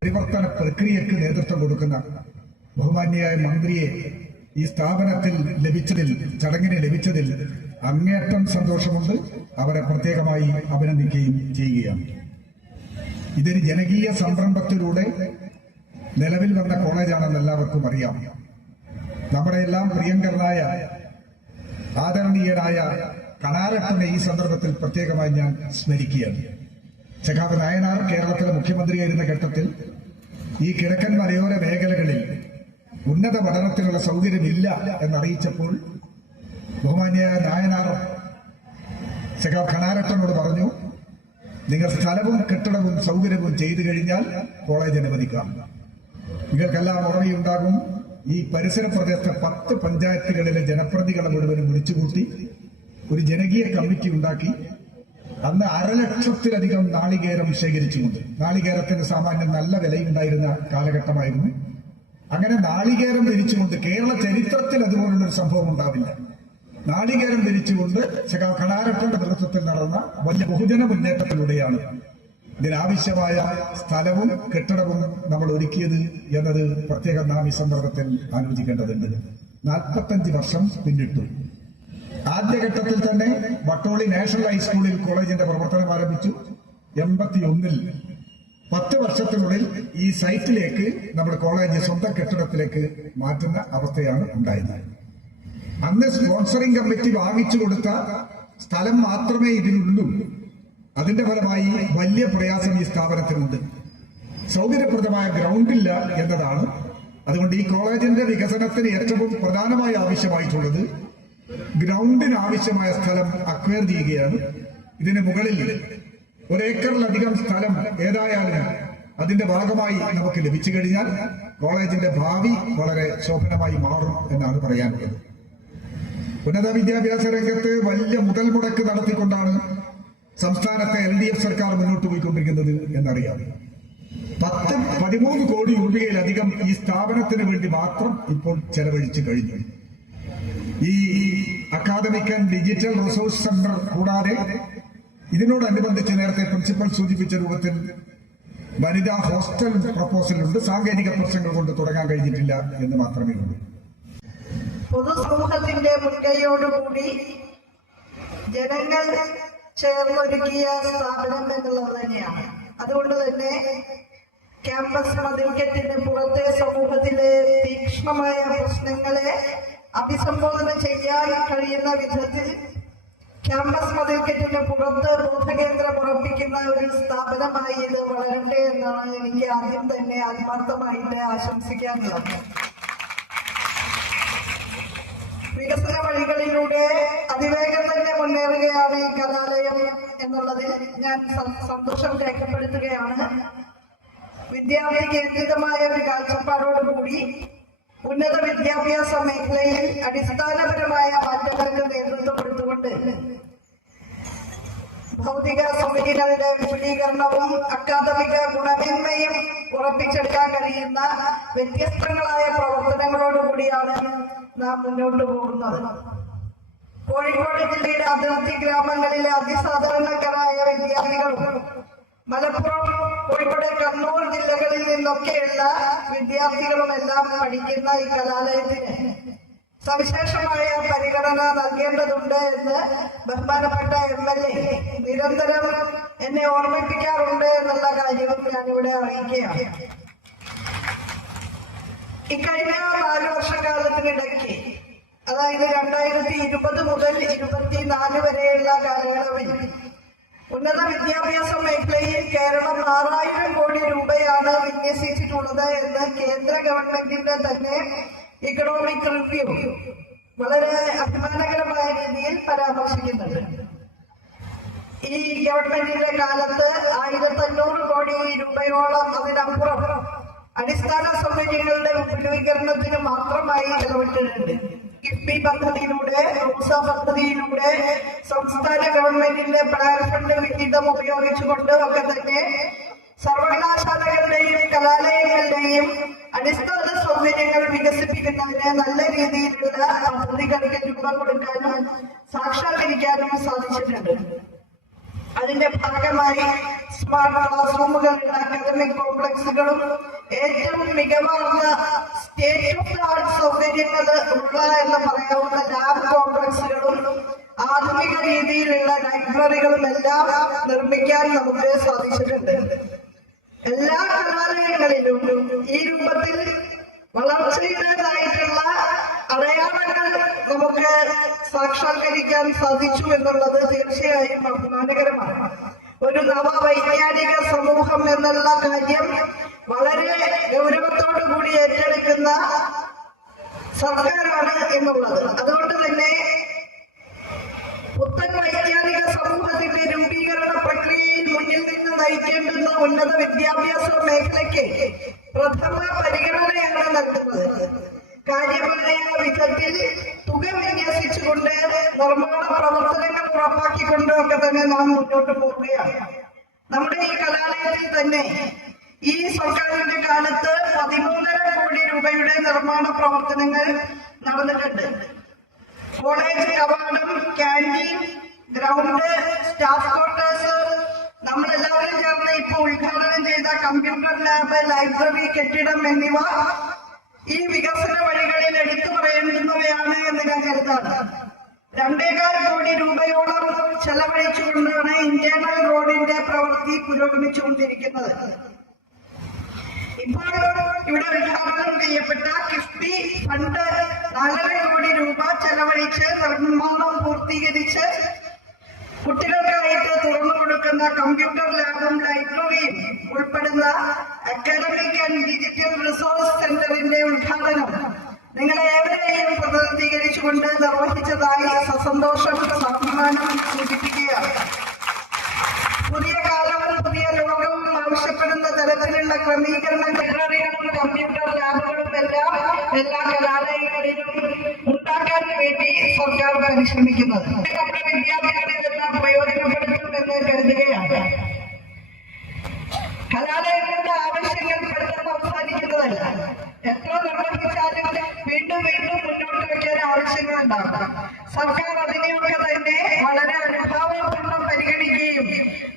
പരിവർത്തന പ്രക്രിയക്ക് നേതൃത്വം കൊടുക്കുന്ന ബഹുമാന്യയായ മന്ത്രിയെ ഈ സ്ഥാപനത്തിൽ ലഭിച്ചതിൽ, ചടങ്ങിന് ലഭിച്ചതിൽ അങ്ങേയറ്റം സന്തോഷമുണ്ട്. അവരെ പ്രത്യേകമായി അഭിനന്ദിക്കുകയും ചെയ്യുകയാണ്. ഇതൊരു ജനകീയ സംരംഭത്തിലൂടെ നിലവിൽ വന്ന കോളേജാണെന്ന് എല്ലാവർക്കും അറിയാം. നമ്മുടെ എല്ലാം പ്രിയങ്കരനായ ആദരണീയനായ കണാരപ്പനെ ഈ സന്ദർഭത്തിൽ പ്രത്യേകമായി ഞാൻ സ്മരിക്കുകയാണ്. സഖാവ് നായനാർ കേരളത്തിലെ മുഖ്യമന്ത്രിയായിരുന്ന ഘട്ടത്തിൽ ഈ കിഴക്കൻ മലയോര മേഖലകളിൽ ഉന്നത പഠനത്തിനുള്ള സൗകര്യമില്ല എന്നറിയിച്ചപ്പോൾ ബഹുമാന്യയായ നായനാർ സഖാവ് കണാരപ്പനോട് പറഞ്ഞു, നിങ്ങൾ സ്ഥലവും കെട്ടിടവും സൗകര്യവും ചെയ്തു കഴിഞ്ഞാൽ കോളേജ് അനുവദിക്കാം. നിങ്ങൾക്കെല്ലാം ഓർമ്മയുണ്ടാകും, ഈ പരിസര പ്രദേശത്തെ 10 പഞ്ചായത്തുകളിലെ ജനപ്രതിനിധികളെ മുഴുവനും വിളിച്ചുകൂട്ടി ഒരു ജനകീയ കമ്മിറ്റി ഉണ്ടാക്കി. അന്ന് 1,00,000-ലധികം നാളികേരം ശേഖരിച്ചുകൊണ്ട്, നാളികേരത്തിന് സാമാന്യം നല്ല വിലയുണ്ടായിരുന്ന കാലഘട്ടമായിരുന്നു. അങ്ങനെ നാളികേരം ധരിച്ചുകൊണ്ട്, കേരള ചരിത്രത്തിൽ അതുപോലുള്ളൊരു സംഭവം ഉണ്ടാവില്ല, നാളികേരം ധരിച്ചുകൊണ്ട് സഖാവ് കണാരപ്പന്റെ നേതൃത്വത്തിൽ നടന്ന വലിയ ബഹുജന മുന്നേറ്റത്തിലൂടെയാണ് ഇതിനാവശ്യമായ സ്ഥലവും കെട്ടിടവും നമ്മൾ ഒരുക്കിയത് എന്നത് പ്രത്യേകം നാം ഈ സന്ദർഭത്തിൽ ആലോചിക്കേണ്ടതുണ്ട്. 45 വർഷം പിന്നിട്ടു. ആദ്യഘട്ടത്തിൽ തന്നെ വട്ടോളി നാഷണൽ ഹൈസ്കൂളിൽ കോളേജിന്റെ പ്രവർത്തനം ആരംഭിച്ചു. 81-ൽ 10 വർഷത്തിനുള്ളിൽ ഈ സൈറ്റിലേക്ക് നമ്മുടെ കോളേജ് സ്വന്തം കെട്ടിടത്തിലേക്ക് മാറ്റുന്ന അവസ്ഥയാണ് ഉണ്ടായത്. അന്ന് സ്പോൺസറിംഗ് കമ്മിറ്റി വാങ്ങിച്ചു കൊടുത്ത സ്ഥലം മാത്രമേ ഇതിനുള്ളൂ. അതിന്റെ ഫലമായി വലിയ പ്രയാസം ഈ സ്ഥാപനത്തിനുണ്ട്. സൗകര്യപ്രദമായ ഗ്രൗണ്ടില്ല എന്നതാണ്. അതുകൊണ്ട് ഈ കോളേജിന്റെ വികസനത്തിന് ഏറ്റവും പ്രധാനമായി ആവശ്യമായിട്ടുള്ളത് ഗ്രൗണ്ടിന് ആവശ്യമായ സ്ഥലം അക്വയർ ചെയ്യുകയാണ്. ഇതിന് മുകളിൽ 1 ഏക്കറിലധികം സ്ഥലം ഏതായാലും അതിന്റെ ഭാഗമായി നമുക്ക് ലഭിച്ചു കഴിഞ്ഞാൽ കോളേജിന്റെ ഭാവി വളരെ ശോഭനമായി മാറും എന്നാണ് പറയാനുള്ളത്. ഉന്നത വിദ്യാഭ്യാസ രംഗത്ത് വലിയ മുതൽ മുടക്ക് നടത്തിക്കൊണ്ടാണ് സംസ്ഥാനത്തെ LDF സർക്കാർ മുന്നോട്ട് പോയിക്കൊണ്ടിരിക്കുന്നത് എന്നറിയാം. 13 കോടി രൂപയിലധികം ഈ സ്ഥാപനത്തിന് വേണ്ടി മാത്രം ഇപ്പോൾ ചെലവഴിച്ചു കഴിഞ്ഞു. ഈ academic and digital resource centre കൂടാതെ ഇതിനോടനുബന്ധിച്ച് നേരത്തെ പ്രിൻസിപ്പൽ സൂചിപ്പിച്ച രൂപത്തിൽ വനിതാ ഹോസ്റ്റൽ പ്രപ്പോസലുണ്ട്. സാങ്കേതിക പ്രശ്നങ്ങൾ കൊണ്ട് തുടങ്ങാൻ കഴിഞ്ഞിട്ടില്ല എന്ന് മാത്രമേ ഉള്ളൂ. പൊതുസമൂഹത്തിന്റെ മുൻകൈയോടുകൂടി ജനങ്ങൾ ചേർന്നൊരുക്കിയ സ്ഥാപനം എന്നുള്ളത് തന്നെയാണ്. അതുകൊണ്ട് തന്നെ ക്യാമ്പസ് മതിൽക്കെട്ടിന് പുറത്തെ സമൂഹത്തിലെ തീക്ഷ്ണമായ പ്രശ്നങ്ങളെ അഭിസംബോധന ചെയ്യാൻ കഴിയുന്ന വിധത്തിൽ ക്യാമ്പസ് മതിൽക്കെട്ടിന് പുറത്ത് ബോധകേന്ദ്രം ഉറപ്പിക്കുന്ന ഒരു സ്ഥാപനമായി ഇത് വളരട്ടെ എന്നാണ് എനിക്ക് ആദ്യം തന്നെ ആത്മാർത്ഥമായിട്ട് ആശംസിക്കാനുള്ളത്. വികസന വഴികളിലൂടെ അതിവേഗം തന്നെ മുന്നേറുകയാണ് ഈ കലാലയം എന്നുള്ളതിൽ ഞാൻ സന്തോഷം രേഖപ്പെടുത്തുകയാണ്. വിദ്യാർത്ഥി കേന്ദ്രിതമായ ഒരു കാഴ്ചപ്പാടോടുകൂടി ഉന്നത വിദ്യാഭ്യാസ മേഖലയിൽ അടിസ്ഥാനപരമായ മാറ്റങ്ങൾക്ക് നേതൃത്വം കൊടുത്തുകൊണ്ട് ഭൗതിക സൗകര്യങ്ങളുടെ വിപുലീകരണവും അക്കാദമിക ഗുണമേന്മയും ഉറപ്പിച്ചെടുക്കാൻ കഴിയുന്ന വ്യത്യസ്തങ്ങളായ പ്രവർത്തനങ്ങളോടുകൂടിയാണ് നാം മുന്നോട്ട് പോകുന്നത്. കോഴിക്കോട് ജില്ലയുടെ അതിർത്തി ഗ്രാമങ്ങളിലെ അതിസാധാരണക്കാരായ വിദ്യാർത്ഥികളും മലപ്പുറം, കോഴിക്കോട്, കണ്ണൂർ ജില്ലകളിൽ നിന്നൊക്കെയുള്ള വിദ്യാർത്ഥികളുമെല്ലാം പഠിക്കുന്ന ഈ കലാലയത്തിന് സവിശേഷമായ പരിഗണന നൽകേണ്ടതുണ്ട് എന്ന് ബഹുമാനപ്പെട്ട MLA നിരന്തരം എന്നെ ഓർമ്മിപ്പിക്കാറുണ്ട് എന്നുള്ള കാര്യവും ഞാനിവിടെ അറിയിക്കുകയാണ്. ഇക്കഴിഞ്ഞ 4 വർഷക്കാലത്തിനിടയ്ക്ക്, അതായത് 2020 മുതൽ 2024 വരെയുള്ള കാലയളവിൽ ഉന്നത വിദ്യാഭ്യാസ മേഖലയിൽ കേരളം 6000 കോടി രൂപയാണ് വിന്യസിച്ചിട്ടുള്ളത് എന്ന് കേന്ദ്ര ഗവൺമെന്റിന്റെ തന്നെ ഇക്കണോമിക് റിവ്യൂ വളരെ അഭിമാനകരമായ രീതിയിൽ പരാമർശിക്കുന്നുണ്ട്. ഈ ഗവൺമെന്റിന്റെ കാലത്ത് 1500 കോടി രൂപയോളം അതിനപ്പുറം അടിസ്ഥാന സൗകര്യങ്ങളുടെ വിപുലീകരണത്തിന് മാത്രമായി ചെലവിട്ടിട്ടുണ്ട്. കിഫ്ബി പദ്ധതിയിലൂടെ, റൂസ പദ്ധതിയിലൂടെ, സംസ്ഥാന ഗവൺമെന്റിന്റെ പ്ലാൻ ഫണ്ട് വിഹിതം ഉപയോഗിച്ചുകൊണ്ട് ഒക്കെ തന്നെ സർവകലാശാലകളുടെയും കലാലയങ്ങളുടെയും അടിസ്ഥാന സൗകര്യങ്ങൾ വികസിപ്പിക്കുന്നതിന് നല്ല രീതിയിലുള്ള പദ്ധതികൾക്ക് രൂപം കൊടുക്കാനും സാക്ഷാത്കരിക്കാനും സാധിച്ചിട്ടുണ്ട്. അതിന്റെ ഭാഗമായി സ്മാർട്ട് ക്ലാസ് റൂമുകളുടെ അക്കാദമിക് കോംപ്ലക്സുകളും ഏറ്റവും മികവാർന്ന സ്റ്റേറ്റ് ഓഫ് ദി ആർട്ട് സൗകര്യങ്ങൾ ഉള്ള എന്ന് പറയാവുന്ന ലാബ് കോംപ്ലക്സുകളും ആധുനിക രീതിയിലുള്ള ലൈബ്രറികളും എല്ലാം നിർമ്മിക്കാൻ നമുക്ക് സാധിച്ചിട്ടുണ്ട്. എല്ലാ കലാലയങ്ങളിലും ഈ രൂപത്തിൽ വളർച്ചയുടേതായിട്ടുള്ള അടയാളങ്ങൾ നമുക്ക് സാക്ഷാത്കരിക്കാൻ സാധിച്ചു എന്നുള്ളത് തീർച്ചയായും അഭിമാനകരമാണ്. ഒരു നവവൈജ്ഞാനിക സമൂഹം എന്നുള്ള കാര്യം വളരെ ഗൗരവത്തോടു കൂടി ഏറ്റെടുക്കുന്ന സർക്കാരാണ് എന്നുള്ളത്. അതുകൊണ്ട് തന്നെ പുത്തൻ വൈജ്ഞാനിക സമൂഹത്തിന്റെ രൂപീകരണ പ്രക്രിയയിൽ മുന്നിൽ നിന്ന് നയിക്കേണ്ടുന്ന ഉന്നത വിദ്യാഭ്യാസ മേഖലയ്ക്ക് പ്രഥമ പരിഗണനയാണ് നൽകുന്നത്. കാര്യമായ വിധത്തിൽ തുക വിന്യസിച്ചുകൊണ്ട് നിർമ്മാണ പ്രവർത്തനങ്ങൾ ഉറപ്പാക്കിക്കൊണ്ട് ഒക്കെ തന്നെ നാം മുന്നോട്ട് പോവുകയാണ്. നമ്മുടെ ഈ കലാലയത്തിൽ തന്നെ ഈ സർക്കാരിന്റെ കാലത്ത് 13.5 കോടി രൂപയുടെ നിർമ്മാണ പ്രവർത്തനങ്ങൾ നടന്നിട്ടുണ്ട്. കോളേജ് കവാടം, ക്യാൻറ്റീൻ, ഗ്രൗണ്ട്, സ്റ്റാഫ് ക്വാർട്ടേഴ്സ്, നമ്മളെല്ലാവരും ചേർന്ന് ഇപ്പോൾ ഉദ്ഘാടനം ചെയ്ത കമ്പ്യൂട്ടർ ലാബ്, ലൈബ്രറി കെട്ടിടം എന്നിവ ഈ വികസന വഴികളിൽ എടുത്തു പറയേണ്ടുന്നവയാണ് എന്ന് ഞാൻ കരുതാണ്. 2.25 കോടി രൂപയോളം ചെലവഴിച്ചുകൊണ്ടാണ് ഇന്റേണൽ റോഡിന്റെ പ്രവൃത്തി പുരോഗമിച്ചുകൊണ്ടിരിക്കുന്നത്. ഇപ്പോൾ ഇവിടെ ഉദ്ഘാടനം ചെയ്യപ്പെട്ട കിഫ്ബി ഫണ്ട് 4.5 കോടി രൂപ ചെലവഴിച്ച് നിർമ്മാണം പൂർത്തീകരിച്ച് കുട്ടികൾക്കായിട്ട് തുറന്നു കൊടുക്കുന്ന കമ്പ്യൂട്ടർ ലാബും ലൈബ്രറിയും ഉൾപ്പെടുന്ന അക്കാദമിക് ആൻഡ് ഡിജിറ്റൽ റിസോഴ്സ് സെന്ററിന്റെ ഉദ്ഘാടനം നിങ്ങളേവരെയും പ്രതിനിധീകരിച്ചുകൊണ്ട് നിർവഹിച്ചതായി സസന്തോഷം അഭിമാനം സൂചിപ്പിക്കുകയാണ്. പുതിയ കാലവും പുതിയ ലോകവും ആവശ്യപ്പെടുന്ന തരത്തിലുള്ള ക്രമീകരണ ലൈബ്രറികളും കമ്പ്യൂട്ടർ ലാബുകളും എല്ലാം എല്ലാ കലാലയങ്ങളിലും ഉണ്ടാക്കാൻ വേണ്ടി സർക്കാർ പരിശ്രമിക്കുന്നത്. നമ്മുടെ വിദ്യാർത്ഥികളെല്ലാം പ്രയോജനപ്പെടുത്തുമെന്ന് കരുതുകയാണ്. കലാലയങ്ങളുടെ ആവശ്യങ്ങൾ പെട്ടെന്ന് അവസാനിക്കുന്നതല്ല. എത്ര നിർവഹിച്ചാലും വീണ്ടും വീണ്ടും മുന്നോട്ട് വയ്ക്കാൻ ആവശ്യങ്ങളുണ്ടാകും. സർക്കാർ അതിനെയൊക്കെ തന്നെ വളരെ അനുഭാവപൂർണ്ണം പരിഗണിക്കുകയും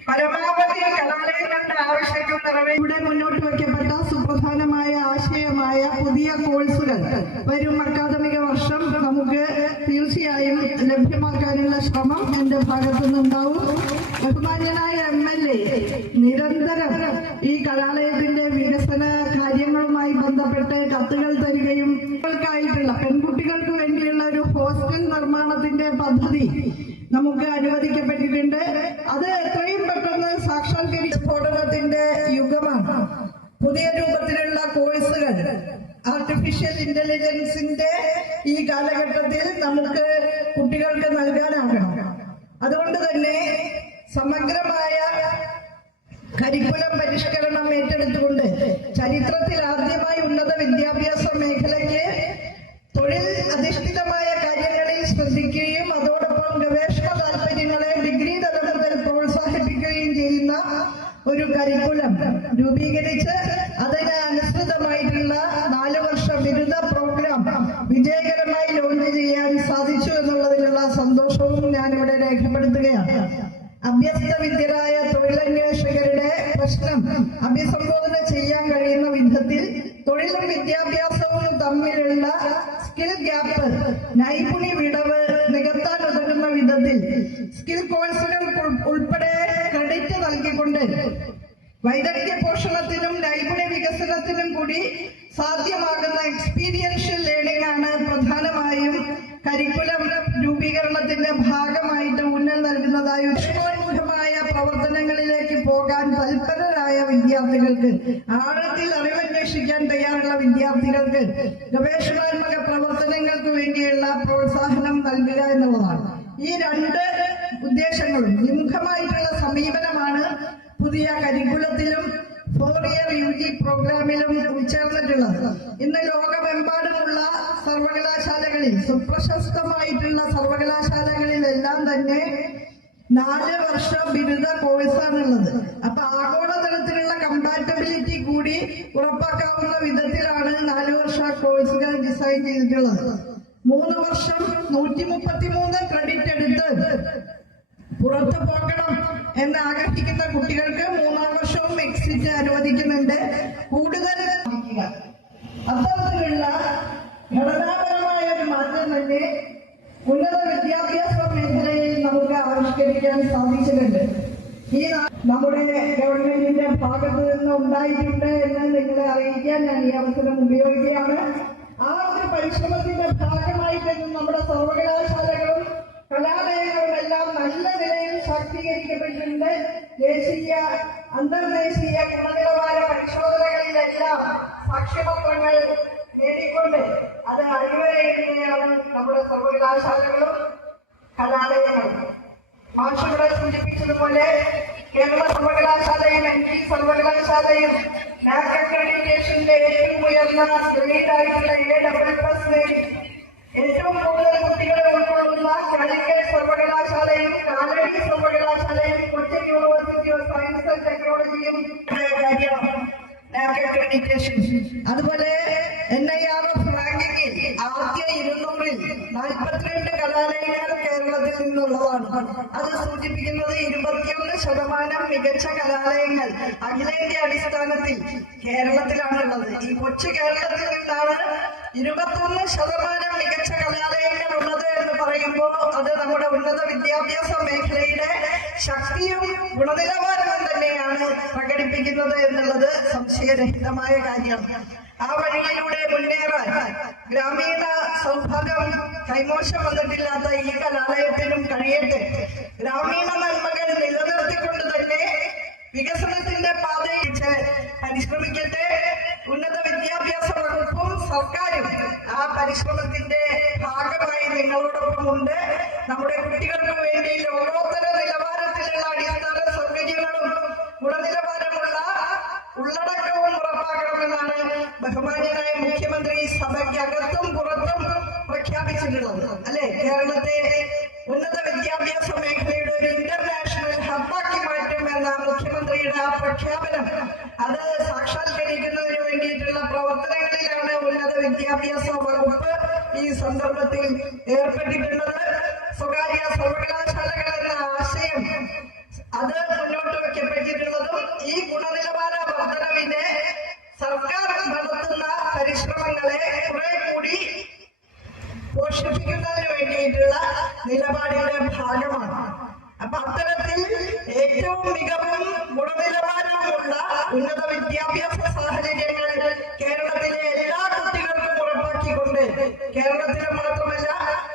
പരമാവധി കലാലയങ്ങളുടെ ആവശ്യങ്ങൾ ഇവിടെ മുന്നോട്ട് വയ്ക്കപ്പെട്ട സുപ്രധാനമായ ആശയമായ പുതിയ കോഴ്സുകൾ വരും അക്കാദമിക വർഷം നമുക്ക് തീർച്ചയായും ലഭ്യമാക്കാനുള്ള ശ്രമം എന്റെ ഭാഗത്തു നിന്നുണ്ടാവും. ബഹുമാന്യനായ MLA നിരന്തരം ഈ കലാലയത്തിന്റെ വിപ്ലവത്തിന്റെ യുഗമാണ്. പുതിയ രൂപത്തിലുള്ള കോഴ്സുകൾ ആർട്ടിഫിഷ്യൽ ഇന്റലിജൻസിന്റെ ഈ കാലഘട്ടത്തിൽ നമുക്ക് കുട്ടികൾക്ക് നൽകാനാകണം. അതുകൊണ്ട് തന്നെ സമഗ്രമായ കരിക്കുലം പരിഷ്കരണം ഏറ്റെടുത്തുകൊണ്ട് ചരിത്രത്തിൽ ആദ്യമായി ഉന്നത വിദ്യാഭ്യാസ മേഖലയ്ക്ക് തൊഴിൽ അധിഷ്ഠിതമായ കാര്യങ്ങളിൽ ശ്രദ്ധിക്കുകയും അതോടൊപ്പം ഗവേഷണ താല്പര്യങ്ങളെ ഡിഗ്രി തലം മുതൽ പ്രോത്സാഹിപ്പിക്കുകയും ചെയ്യുന്ന ഒരു കരിക്കുലം രൂപീകരിച്ച് അതിന് അനുസൃതമായിട്ടുള്ള 4 വർഷ ബിരുദ പ്രോഗ്രാം വിജയകരമായി ലോഞ്ച് ചെയ്യാൻ സാധിച്ചു എന്നുള്ളതിലുള്ള സന്തോഷവും ഞാനിവിടെ രേഖപ്പെടുത്തുകയാണ്. അഭ്യസ്ത വിദ്യരായ തൊഴിലന്വേഷകരുടെ പ്രശ്നം അഭിസംബോധന ചെയ്യാൻ കഴിയുന്ന വിധത്തിൽ തൊഴിലും വിദ്യാഭ്യാസവും തമ്മിലുള്ള സ്കിൽ ഗ്യാപ്പ്, നൈപുണ്യ വിടവ് നികത്താൻ ഉതകുന്ന വിധത്തിൽ സ്കിൽ കോഴ്സുകൾക്ക് ഉൾപ്പെടെ ക്രെഡിറ്റ് നൽകിക്കൊണ്ട് വൈദഗ്ധ്യ പോഷണത്തിനും നൈപുണ്യ വികസനത്തിനും കൂടി സാധ്യമാകുന്ന എക്സ്പീരിയൻഷ്യൽ ലേണിംഗ് ആണ് പ്രധാനമായും കരിക്കുലം രൂപീകരണത്തിന്റെ ഭാഗമായിട്ട് ഊന്നൽ നൽകുന്നതായി. ലക്ഷ്യോന്മുഖമായ പ്രവർത്തനങ്ങളിലേക്ക് പോകാൻ തൽപരരായ വിദ്യാർത്ഥികൾക്ക്, ആഴത്തിൽ അറിവന്വേഷിക്കാൻ തയ്യാറുള്ള വിദ്യാർത്ഥികൾക്ക് ഗവേഷണാത്മക പ്രവർത്തനങ്ങൾക്ക് വേണ്ടിയുള്ള പ്രോത്സാഹനം നൽകുക എന്നുള്ളതാണ്. ഈ 2 ഉദ്ദേശങ്ങളും വിമുഖമായിട്ടുള്ള സമീപനമാണ് പുതിയ കരിക്കുലത്തിലും 4-year UG പ്രോഗ്രാമിലും ഉൾച്ചേർന്നിട്ടുള്ളത്. ഇന്ന് ലോകമെമ്പാടുമുള്ള സർവകലാശാലകളിൽ, സുപ്രശസ്തമായിട്ടുള്ള സർവകലാശാലകളിലെല്ലാം തന്നെ 4 വർഷ ബിരുദ കോഴ്സാണുള്ളത്. അപ്പൊ ആഗോളതലത്തിലുള്ള കമ്പാറ്റബിലിറ്റി കൂടി ഉറപ്പാക്കാവുന്ന വിധത്തിലാണ് 4 വർഷ കോഴ്സുകൾ ഡിസൈൻ ചെയ്തിട്ടുള്ളത്. 3 വർഷം 133 ക്രെഡിറ്റ് എടുത്ത് പുറത്തു പോകണം എന്ന് ആഗ്രഹിക്കുന്ന കുട്ടികൾക്ക് 3-ാം വർഷവും എക്സിറ്റ് അനുവദിക്കുന്നുണ്ട്. കൂടുതൽ അത്തരത്തിലുള്ള ഘടനാപരമായ ഒരു മാറ്റം തന്നെ ഉന്നത വിദ്യാഭ്യാസ മേഖലയിൽ നമുക്ക് ആവിഷ്കരിക്കാൻ സാധിച്ചിട്ടുണ്ട്. ഈ നമ്മുടെ ഗവൺമെന്റിന്റെ ഭാഗത്ത് നിന്ന് ഉണ്ടായിട്ടുണ്ട് എന്ന് നിങ്ങളെ അറിയിക്കാൻ ഞാൻ ഈ അവസരം ഉപയോഗിക്കുകയാണ്. ആ ഒരു പരിശ്രമത്തിന്റെ ഭാഗമായിട്ട് നമ്മുടെ സർവകലാശാലകളും കലാലയങ്ങളും എല്ലാം നല്ല നിലയിൽ ശാക്തീകരിക്കപ്പെട്ടിട്ടുണ്ട്. ദേശീയ അന്തർദേശീയ ഗുണനിലവാര പരിശോധനകളിലെല്ലാം സാക്ഷ്യപത്രങ്ങൾ നേടിക്കൊണ്ട് അത് അടിവരയിടുകയാണ് നമ്മുടെ സർവകലാശാലകളും കലാലയങ്ങളും. മാഷുകളെ സൂചിപ്പിച്ചതുപോലെ കേരള സർവകലാശാലയും NT സർവകലാശാലയും NAAC അക്രഡിറ്റേഷന്റെ ഏറ്റവും ഉയർന്ന ഗ്രേഡ് ആയിട്ടുള്ള A++ നേടി ഏറ്റവും കൂടുതൽ കുട്ടികളെ ഉൾക്കൊള്ളുന്ന കാലിക്കറ്റ് സർവകലാശാലയും കാലടി സർവകലാശാലയും Cochin university of science and ടെക്നോളജിയും NAAC അക്രഡിറ്റേഷൻ. അതുപോലെ NIRF റാങ്കിങ്ങിൽ ആദ്യ 200-ൽ 42 കലാലയങ്ങൾ കേരളത്തിൽ നിന്നുള്ളതാണ്. അത് സൂചിപ്പിക്കുന്നത് 21% മികച്ച കലാലയങ്ങൾ അഖിലേന്ത്യാ അടിസ്ഥാനത്തിൽ കേരളത്തിലാണുള്ളത്. ഈ കൊച്ചു കേരളത്തിൽ നിന്നാണ് 21% മികച്ച കലാലയങ്ങൾ ഉള്ളത് എന്ന് പറയുമ്പോൾ അത് നമ്മുടെ ഉന്നത വിദ്യാഭ്യാസ മേഖലയുടെ ശക്തിയും ഗുണനിലവാരവും തന്നെയാണ് പ്രകടിപ്പിക്കുന്നത് എന്നുള്ളത് സംശയരഹിതമായ കാര്യമാണ്. ആ വഴിയിലൂടെ മുന്നേറാൻ ഗ്രാമീണ സൗഭാഗ്യം കൈമോശം വന്നിട്ടില്ലാത്ത ഈ കലാലയത്തിനും കഴിയട്ടെ. ഗ്രാമീണ നന്മകൾ നിലനിർത്തിക്കൊണ്ട് തന്നെ വികസനത്തിന്റെ പാതയിൽ പരിശ്രമിക്കട്ടെ. ഉന്നത വിദ്യാഭ്യാസ വകുപ്പും സർക്കാരും ആ പരിശ്രമത്തിന്റെ ഭാഗമായി നിങ്ങളോടൊപ്പമുണ്ട്. നമ്മുടെ കുട്ടികൾക്ക് വേണ്ടി ലോകോത്തര നിലവാരത്തിലുള്ള അടിസ്ഥാന സൗകര്യങ്ങളും ഗുണനിലവാരമുള്ള ഉള്ളടക്കവും ഉറപ്പാക്കണമെന്നാണ് ബഹുമാന്യനായ മുഖ്യമന്ത്രി സഭയ്ക്കകത്തും പുറത്തും പ്രഖ്യാപിച്ചിട്ടുള്ളത്. അല്ലെ, കേരളത്തെ ഉന്നത വിദ്യാഭ്യാസ മേഖലയുടെ ഒരു ഇന്റർനാഷണൽ ഹബ്ബാക്കി മാറ്റുമെന്ന മുഖ്യമന്ത്രിയുടെ ആ പ്രഖ്യാപനം അത് സാക്ഷാത്കരിക്കുന്നതിന് വേണ്ടിയിട്ടുള്ള പ്രവർത്തനങ്ങളിലാണ് ഉന്നത വിദ്യാഭ്യാസ വകുപ്പ് ഈ സന്ദർഭത്തിൽ ഏർപ്പെട്ടിട്ടുള്ളത്. സ്വകാര്യ സർവകലാശാലകൾ എന്ന ആശയം അത് മുന്നോട്ട് വയ്ക്കപ്പെട്ടിട്ടുള്ളതും ഈ ഗുണനിലവാര വർധനവിന് സർക്കാർ നടത്തുന്ന പരിശ്രമങ്ങളെ കുറെ കൂടി പോഷിപ്പിക്കുന്നതിന് വേണ്ടിയിട്ടുള്ള നിലപാടിന്റെ ഭാഗമാണ്. അപ്പൊ അത്തരത്തിൽ ഏറ്റവും മികവും ഗുണനിലവാരമുള്ള ഉന്നത വിദ്യാഭ്യാസ സാഹചര്യങ്ങൾ കേരളത്തിലെ എല്ലാ കുട്ടികൾക്കും ഉറപ്പാക്കിക്കൊണ്ട് കേരളത്തിലെ മാത്രമല്ല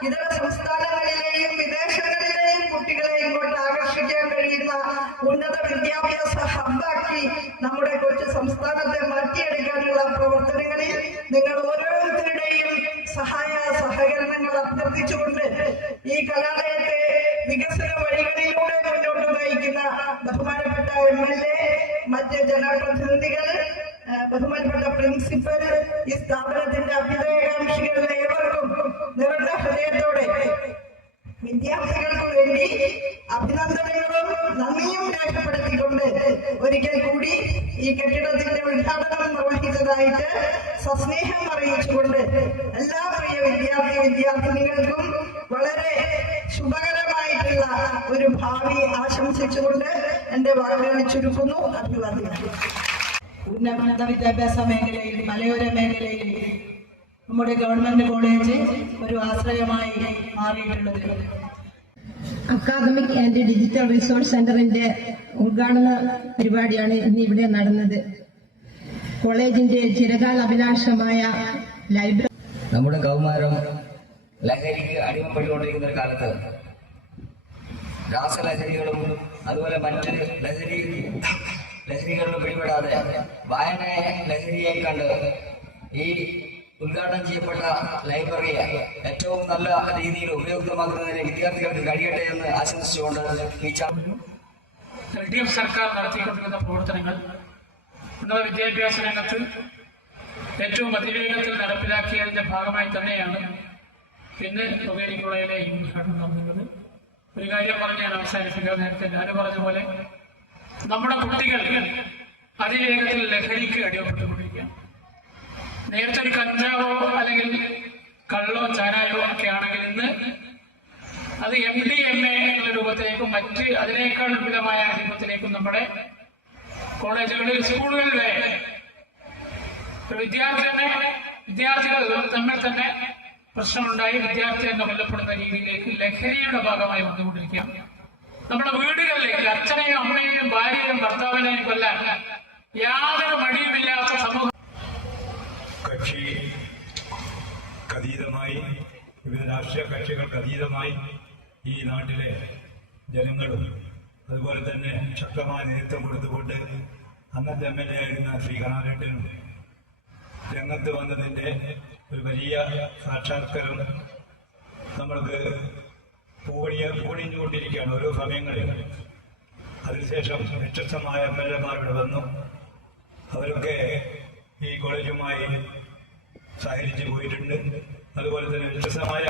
ഇതര സംസ്ഥാനങ്ങളിലെയും വിദേശങ്ങളിലെയും കുട്ടികളെ ഇങ്ങോട്ട് ആകർഷിക്കാൻ കഴിയുന്ന ഉന്നത വിദ്യാഭ്യാസ ഹബ്ബാക്കി സംസ്ഥാനത്തെ മാറ്റിയെടുക്കാനുള്ള പ്രവർത്തനങ്ങളിൽ നിങ്ങൾ ഓരോരുത്തരുടെയും സഹകരണങ്ങൾ അഭ്യർത്ഥിച്ചുകൊണ്ട് ഈ കലാലയത്തെ വികസന വഴികളിലൂടെ മുന്നോട്ട് നയിക്കുന്ന ബഹുമാനപ്പെട്ട MLA, മറ്റ് ജനപ്രതിനിധികൾ, ബഹുമാനപ്പെട്ട പ്രിൻസിപ്പൽ, ഈ സ്ഥാപനത്തിന്റെ അഭ്യുദയകാംക്ഷികൾ ഏവർക്കും നിറഞ്ഞ ഹൃദയത്തോടെ വിദ്യാർത്ഥികൾക്ക് വേണ്ടി അഭിനന്ദനങ്ങളും നന്ദിയും രേഖപ്പെടുത്തിക്കൊണ്ട് ഒരിക്കൽ കൂടി ഈ കെട്ടിടത്തിന്റെ ഉദ്ഘാടനം നിർവഹിച്ചതായിട്ട് സസ്നേഹം അറിയിച്ചുകൊണ്ട് എല്ലാ പ്രിയ വിദ്യാർത്ഥിനികൾക്കും വളരെ ശുഭകരമായിട്ടുള്ള ഒരു ഭാവി ആശംസിച്ചുകൊണ്ട് എന്റെ വാക്കുകൾ ചുരുക്കുന്നു. അഭിവാദ്യങ്ങൾ. ഉന്നത വിദ്യാഭ്യാസ മേഖലയിൽ, മലയോര മേഖലയിൽ നമ്മുടെ ഗവൺമെന്റ് കോളേജ് ഒരു ആശ്രയമായി മാറിയിട്ടുള്ളത്. അക്കാദമിക് ആൻഡ് ഡിജിറ്റൽ റിസോഴ്സ് സെന്ററിന്റെ ഉദ്ഘാടന പരിപാടിയാണ് ഇന്ന് ഇവിടെ നടന്നത്. കോളേജിന്റെ ചിരകാല അഭിലാഷമായ ലൈബ്രറി. നമ്മുടെ കൗമാരം ലഹരിക്ക് അടിമപ്പെട്ടുകൊണ്ടിരിക്കുന്ന ഒരു കാലത്ത് രാസലഹരികളും അതുപോലെ മറ്റ് ലഹരികളിലും പിടിപെടാതെ വായനയെ ലഹരിയായി കണ്ട് ഈ ഉദ്ഘാടനം ചെയ്യപ്പെട്ട ലൈബ്രറിയെ ഏറ്റവും നല്ല രീതിയിൽ ഉപയുക്തമാക്കുന്നതിന് വിദ്യാർത്ഥികൾക്ക് കഴിയട്ടെ എന്ന് ആശംസിച്ചുകൊണ്ട് LDF സർക്കാർ നടത്തിക്കൊണ്ടിരിക്കുന്ന പ്രവർത്തനങ്ങൾ ഉന്നത വിദ്യാഭ്യാസ രംഗത്ത് ഏറ്റവും അതിവേഗത്തിൽ നടപ്പിലാക്കിയതിന്റെ ഭാഗമായി തന്നെയാണ് ഇന്ന് റൊബേരി കോളേജിലെ ഉദ്ഘാടനം നടന്നത്. ഒരു കാര്യം പറഞ്ഞ് ഞാൻ അവസാനിപ്പിക്കുക. നേരത്തെ ഞാൻ പറഞ്ഞ പോലെ നമ്മുടെ കുട്ടികൾ അതിവേഗത്തിൽ ലഹരിക്ക് അടിമപ്പെട്ടുകൊണ്ടിരിക്കുക. നേരത്തെ ഒരു കഞ്ചാവോ അല്ലെങ്കിൽ കള്ളോ ചാരായോ ഒക്കെ ആണെങ്കിൽ ഇന്ന് അത് MDMA എന്നുള്ള രൂപത്തിലേക്കും മറ്റ് അതിനേക്കാൾ വിപുലമായ രൂപത്തിലേക്കും നമ്മുടെ കോളേജുകളിൽ, സ്കൂളുകളിൽ വരെ വിദ്യാർത്ഥികൾ തമ്മിൽ തന്നെ പ്രശ്നമുണ്ടായി വിദ്യാർത്ഥി എന്ന് കൊല്ലപ്പെടുന്ന രീതിയിലേക്ക് ലഹരിയുടെ ഭാഗമായി വന്നുകൊണ്ടിരിക്കുക. നമ്മുടെ വീടുകളിലേക്ക് അച്ഛനെയും അമ്മയെയും ഭാര്യയെയും ഭർത്താവിനെയും കൊല്ലാൻ യാതൊരു മടിയുമില്ലാത്ത സമൂഹം അതീതമായി, വിവിധ രാഷ്ട്രീയ കക്ഷികൾക്ക് അതീതമായി ഈ നാട്ടിലെ ജനങ്ങളും അതുപോലെ തന്നെ ശക്തമായ നേതൃത്വം കൊടുത്തുകൊണ്ട് അന്നത്തെ MLA ആയിരുന്ന ശ്രീ കണാരേട്ടനും രംഗത്ത് വന്നതിൻ്റെ ഒരു വലിയ സാക്ഷാത്കാരം നമ്മൾക്ക് പൂണിഞ്ഞുകൊണ്ടിരിക്കുകയാണ് ഓരോ സമയങ്ങളിൽ. അതിനുശേഷം വ്യത്യസ്തമായ MLA-മാർ ഇവിടെ വന്നു. അവരൊക്കെ ഈ കോളേജുമായി സഹകരിച്ച് പോയിട്ടുണ്ട്. അതുപോലെ തന്നെ വ്യത്യസ്തമായ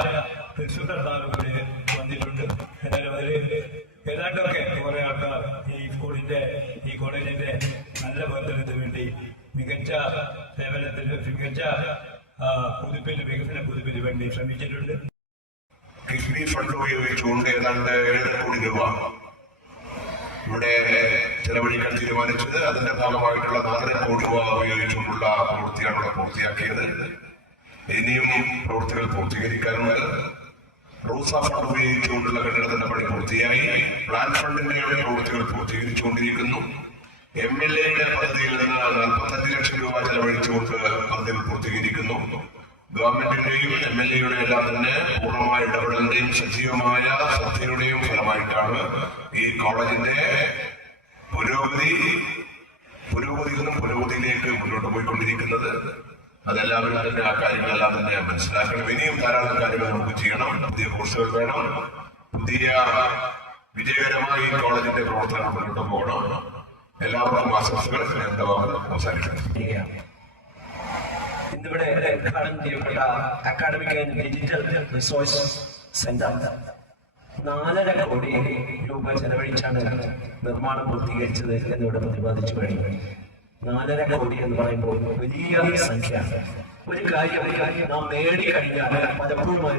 പ്രിൻസിപ്പൽമാരുടെ വന്നിട്ടുണ്ട്. എന്നാലും അതിൽ ഏതാണ്ടൊക്കെ കുറെ ആൾക്കാർ ഈ കോളേജിന്റെ നല്ല പ്രവർത്തനത്തിന് വേണ്ടി മികച്ച സേവനത്തിന്, മികച്ച വികസന കുതിപ്പിന് വേണ്ടി ശ്രമിച്ചിട്ടുണ്ട്. കിഫ്ബി ഫണ്ട് ഉപയോഗിച്ചുകൊണ്ട് ഏതാണ്ട് 7 കോടി രൂപ ഇവിടെ ചെലവഴിക്കാൻ തീരുമാനിച്ചത്. അതിന്റെ ഭാഗമായിട്ടുള്ള 4 കോടി രൂപ ഉപയോഗിച്ചുകൊണ്ടുള്ള പ്രവൃത്തിയാണ് ഇവിടെ പൂർത്തിയാക്കിയത്. ഇനിയും പ്രവൃത്തികൾ പൂർത്തീകരിക്കാനുണ്ട്. റൂസ ഫണ്ട് ഉപയോഗിച്ചുകൊണ്ടുള്ള കെട്ടിടത്തിന്റെ പണി പൂർത്തിയായി. പ്ലാൻ ഫണ്ടിന്റെ പ്രവൃത്തികൾ പൂർത്തീകരിച്ചുകൊണ്ടിരിക്കുന്നു. MLA-യുടെ പദ്ധതിയിൽ നിന്ന് 45 ലക്ഷം രൂപ ചെലവഴിച്ചുകൊണ്ട് പദ്ധതികൾ പൂർത്തീകരിക്കുന്നു. ഗവൺമെന്റിന്റെയും MLA-യുടെ എല്ലാം തന്നെ പൂർണ്ണമായ ഇടപെടലിന്റെയും സജീവമായ ശ്രദ്ധയുടെയും ഫലമായിട്ടാണ് ഈ കോളേജിന്റെ പുരോഗതിയിൽ നിന്നും പുരോഗതിയിലേക്ക് മുന്നോട്ട് പോയിക്കൊണ്ടിരിക്കുന്നത്. അതെല്ലാവരും തന്നെ ആ കാര്യങ്ങളെല്ലാം തന്നെ മനസ്സിലാക്കണം. ഇനിയും ധാരാളം കാര്യങ്ങൾ നമുക്ക് ചെയ്യണം. പുതിയ കോഴ്സുകൾ വേണം. പുതിയ വിജയകരമായി കോളേജിന്റെ പ്രവർത്തനം മുന്നോട്ട് പോകണം. എല്ലാവർക്കും ആശംസകൾ. അവസാനിക്കണം. ഇന്നിവിടെ ഉദ്ഘാടനം ചെയ്യപ്പെട്ട academic and digital resource centre 4.5 കോടി രൂപ ചെലവഴിച്ചാണ് നിർമ്മാണം പൂർത്തീകരിച്ചത് എന്നിവിടെ പ്രതിപാദിച്ചു കഴിഞ്ഞു. 4.5 കോടി എന്ന് പറയുമ്പോൾ വലിയ സംഖ്യ. ഒരു കാര്യം നാം നേടിക്കഴിഞ്ഞാൽ പലപ്പോഴും അത്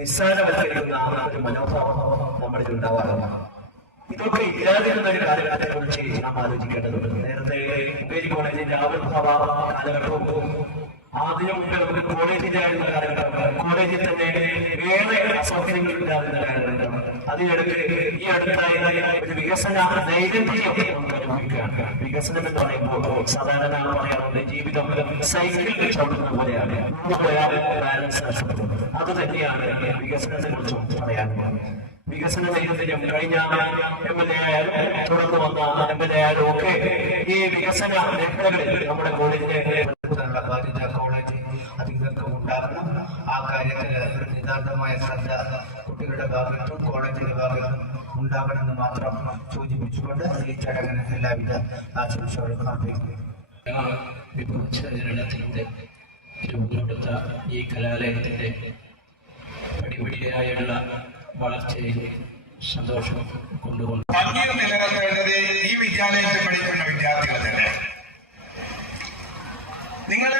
നിസ്സാരവൽക്കരിക്കുന്ന ഒരു മനോഭാവം നമ്മളിൽ ഉണ്ടാവാറുണ്ട്. ഇതൊക്കെ ഇല്ലാതിരുന്ന ഒരു കാലഘട്ടത്തെ കുറിച്ച് നാം ആലോചിക്കേണ്ടതുണ്ട്. നേരത്തെ റൊബേരി കോളേജിന്റെ ആവിർഭാവ കാലഘട്ടവും അതിനു മുമ്പ് നമുക്ക് കോളേജിന്റെ ആയിരുന്ന കാലഘട്ടം, കോളേജിൽ തന്നെ വേറെ അസൗകര്യങ്ങൾ ഉണ്ടാകുന്ന കാലഘട്ടം, അതിനിടയ്ക്ക് ഈ അടുത്തായി ഒരു വികസന നൈരന്തര്യം നമുക്ക് അനുഭവിക്കുകയാണ്. വികസനം എന്ന് പറയുമ്പോൾ സാധാരണ പറയാറുണ്ട് ജീവിതം സൈക്കിളിൽ ചവിട്ടുന്ന പോലെയാണ്, ബാലൻസ് നഷ്ടപ്പെടുന്നത്. അത് തന്നെയാണ് വികസനത്തെ കുറിച്ചും പറയാനുള്ളത്. വികസന നൈപുണ്യം കഴിഞ്ഞ MLA ആയാലും തുടർന്ന് വന്ന MLA ആയാലും ഒക്കെ ഈ വികസന മേഖലകളിൽ നമ്മുടെ കോളേജിനെ ബാധ്യത കോളേജ് അധികൃതർക്കും ഉണ്ടാകണം. ആ കാര്യത്തിൽ ഒരു നിതാന്തമായ ശ്രദ്ധ കുട്ടികളുടെ ഭാഗത്തും കോളേജിന്റെ ഭാഗത്തും ഉണ്ടാകണമെന്ന് മാത്രം സൂചിപ്പിച്ചുകൊണ്ട് ഈ ചടങ്ങിന് എല്ലാവിധ ആശംസകളും അർപ്പിക്കുന്നു. വിഭജിതത്തിലൂടെ രൂപപ്പെടുത്ത ഈ കലാലയത്തിന്റെ പടിപടിയായുള്ള വളർച്ചയിൽ സന്തോഷം കൊണ്ടുകൊണ്ട് ഭംഗിയും നിലനിർത്തേണ്ടത് ഈ വിദ്യാലയത്തിൽ പഠിക്കുന്ന വിദ്യാർത്ഥികൾ തന്നെ. നിങ്ങൾ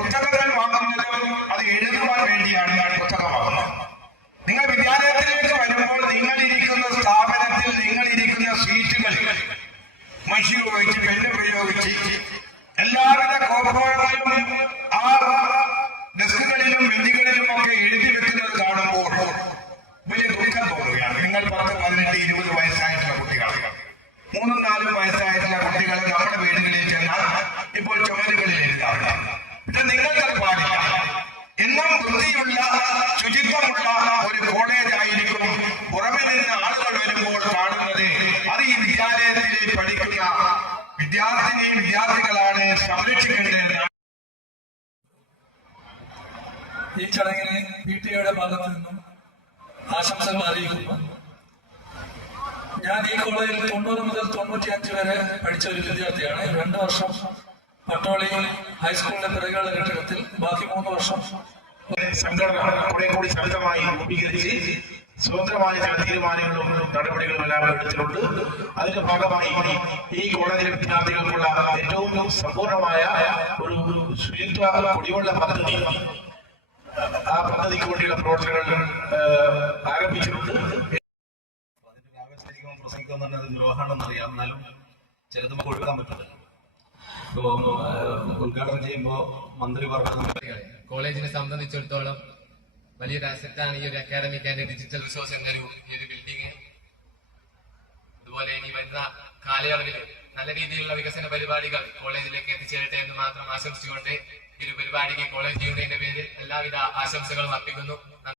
പുസ്തകങ്ങൾ വാങ്ങുന്നതും അത് എഴുതുവാൻ വേണ്ടിയാണ് പുസ്തകം വാങ്ങുന്നത്. നിങ്ങൾ വിദ്യാലയത്തിലേക്ക് വരുമ്പോൾ നിങ്ങളിരിക്കുന്ന സ്ഥാപനത്തിൽ നിങ്ങളിരിക്കുന്ന സീറ്റുകളിൽ മഷി ഉപയോഗിച്ച് പെണ്ണ് പ്രയോഗിച്ച് എല്ലാവിധ കോപ്പുകളും ആ ഡെസ്കുകളിലും ബെഞ്ചുകളിലും ഒക്കെ എഴുതി വെക്കുന്നത് കാണുമ്പോൾ വലിയ ദുഃഖം തോന്നുകയാണ്. നിങ്ങൾ 10, 18, 20 വയസ്സായിട്ടുള്ള കുട്ടികൾ, 3, 4 വയസ്സായിട്ടുള്ള കുട്ടികൾ നമ്മുടെ വീടുകളിൽ ചെന്നാൽ ഇപ്പോൾ ചുമരുകളിൽ എഴുതാറുണ്ട്. പക്ഷെ നിങ്ങൾക്കത് പാടില്ല. എന്നും വൃത്തിയുള്ള ശുചിത്വമുള്ള ഒരു കോളേജ് ആയിരിക്കും പുറമെ നിന്ന് ആളുകൾ വരുമ്പോൾ കാണുന്നത്. അത് ഈ വിദ്യാലയത്തിൽ പഠിക്കുന്ന വിദ്യാർത്ഥികളാണ് സംരക്ഷിക്കേണ്ടത്. ഈ ചടങ്ങിന് PTA ഭാഗത്തു നിന്നും ആശംസകൾ അറിയിക്കുന്നു. ഞാൻ ഈ കോളേജിൽ 90 മുതൽ 95 വരെ പഠിച്ച ഒരു വിദ്യാർത്ഥിയാണ്. 2 വർഷം പട്ടോളി ഹൈസ്കൂളിലെ പിറകുള്ള കെട്ടിടത്തിൽ, ബാക്കി 3 വർഷം സംഘടന കുറെ കൂടി ശക്തമായി രൂപീകരിച്ച് സ്വതന്ത്രമായ ചില തീരുമാനങ്ങളും നടപടികളും എല്ലാം എടുത്തിട്ടുണ്ട്. അതിന്റെ ഭാഗമായി ഈ കോളേജിലെ വിദ്യാർത്ഥികൾക്കുള്ള ഏറ്റവും സമ്പൂർണമായ ഒരു ശുചിത്വ കുടിവെള്ള പദ്ധതി, ആ പദ്ധതിക്ക് വേണ്ടിയുള്ള പ്രവർത്തനങ്ങൾ ആരംഭിച്ചിട്ടുണ്ട്. അതിന്റെ വ്യാവസായികം പ്രസംഗിക്കുക എന്ന് പറഞ്ഞാൽ ദ്രോഹമാണെന്ന് അറിയാം. എന്നാലും ചിലത് നമുക്ക് ഒഴുകാൻ പറ്റില്ല. ഇപ്പോൾ ഉദ്ഘാടനം ചെയ്യുമ്പോൾ മന്ത്രി പറഞ്ഞത് കോളേജിനെ സംബന്ധിച്ചിടത്തോളം വലിയൊരു അസറ്റാണ് ഈ ഒരു അക്കാഡമിക് ആൻഡ് ഡിജിറ്റൽ റിസോഴ്സ് എന്നൊരു ഈ ഒരു ബിൽഡിംഗ്. അതുപോലെ ഇനി വരുന്ന കാലയളവിൽ നല്ല രീതിയിലുള്ള വികസന പരിപാടികൾ കോളേജിലേക്ക് എത്തിച്ചേരട്ടെ എന്ന് മാത്രം ആശംസിച്ചുകൊണ്ട് ഈ ഒരു പരിപാടിക്ക് കോളേജ് യൂണിയന്റെ പേരിൽ എല്ലാവിധ ആശംസകളും അർപ്പിക്കുന്നു.